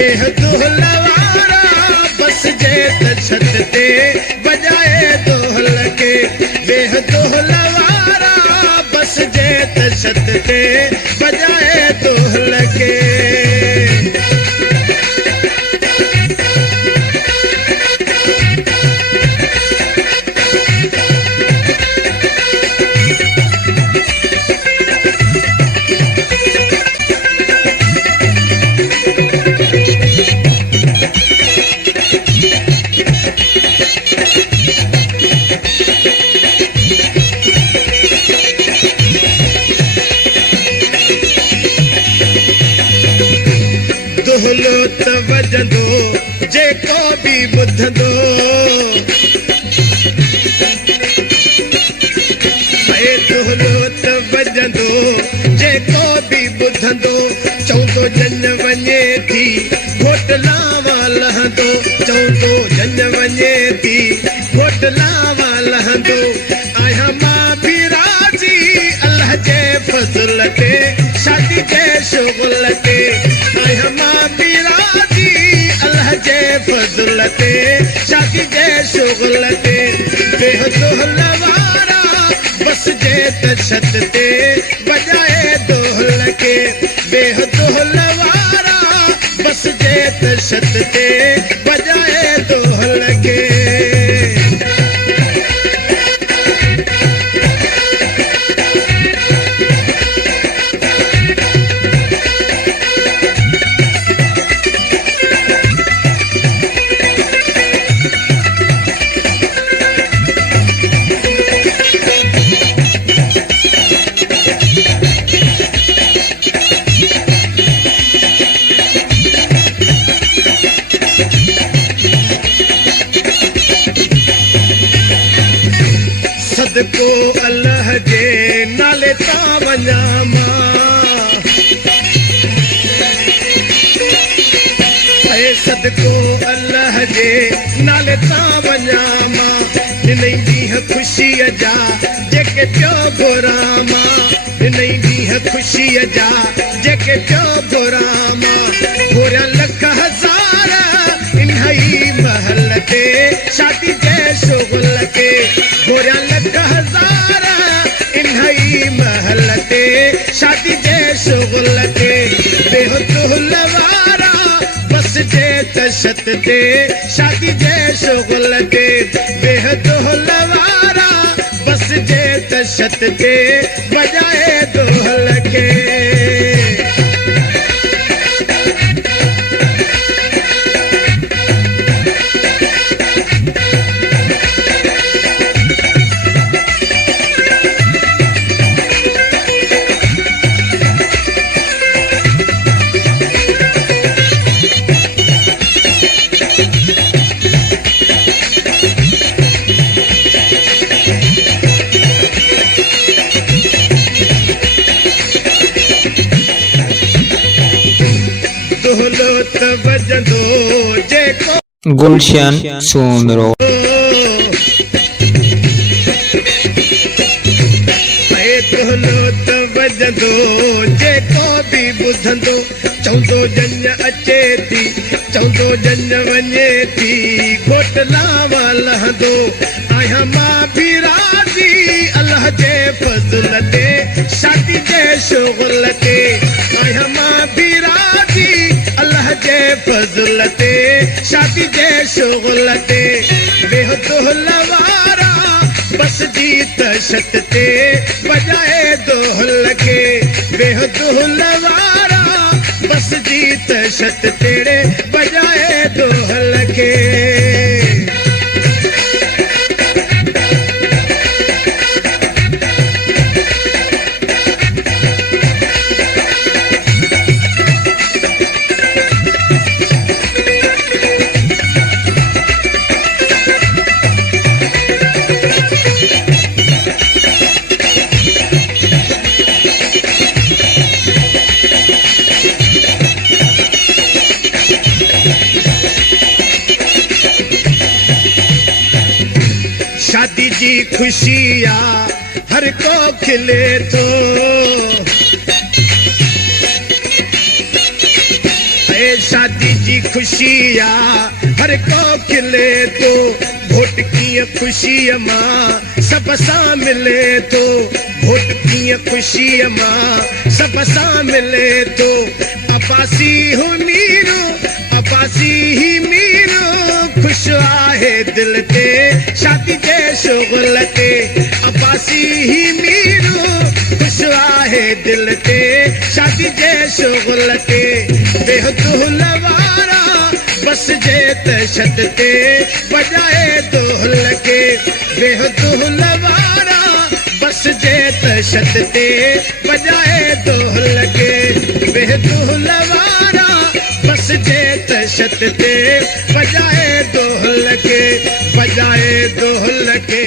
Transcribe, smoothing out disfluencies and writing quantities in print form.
दुहलवारा बस जे छत ते बजाए दोहल के बेह दुहलवारा बस जे छत ते बजाए दोहल के दोहलो त वजंदो जेको भी ॿुधंदो दोहलो त वजंदो जेको भी ॿुधंदो चवंदो जन वञे थी घोट लावा लहंदो चवंदो जन वञे थी घोट लावा लहंदो आहियां मां बि राज़ी अल्लाह जे फज़ल ते शादी जे शुगल ते आहियां मां बि राज़ी अल्लाह जे फज़ल ते शादी जे शुगल ते बेह दुहलवारा बस जे छत ते बजाए दोहल के बेह दुहलवारा बस जे छत ते बजाए दोहल के सदको अल्लाह जे नाले ता वञा मां सदको अल्लाह जे नाले ता वञा मां इन्ही ॾींहं ख़ुशीअ जा जेके पियो घुरां मां इन्ही ॾींहं ख़ुशीअ जा जेके पियो घुरां मां घुरिया लख हज़ार इन्ही महल ते शादी जे शुगल के घुरिया लख हज़ार इन्ही महल ते शादी जे शुगल के बेह दुहलवारा बस जे छत ते शादी जे शुगल के बेह दुहलवारा बस जे छत ते बजाए दोहल के दोहलो त वजंदो जेको गुलशन सोमरो दोहलो त वजंदो जेको भी ॿुधंदो चवंदो जन अचे थी चवंदो जन वञे थी घोट लावा लहंदो आहियां मां बि राज़ी अल्लाह जे फज़ल ते शादी जे शुगल ते आहियां मां बि राज़ी अल्लाह जे फज़ल ते शादी जे शुगल ते बेह दुहलवारा बस जी छत ते बजाए दोहल के बेह दुहलवारा बस जी छत तेड़े बजाए दोहल के शादी जी खुशिया हर को खिले तो शादी जी ॾाढी ख़ुशी आहे हर को खिले थो घोट कीअं ख़ुशीअ मां सभ सां मिले थो घोट कीअं ख़ुशीअ मां सभ सां मिले थो अब्बासी हू मीरो अब्बासी ही मीरो ख़ुशि आहे दिलि ते शादी जे शुगुल ते अब्बासी ही मीरो ख़ुशि आहे दिलि ते शादी जे शुगुल ते बेहदुल वारा बस जे तशद ते वॼाए दोहल के बेहदुल वारा बस जे तशद ते वॼाए दोहल के बेहदुल वारा बस जे तशद ते वॼाए दोहल के वॼाए दोहल के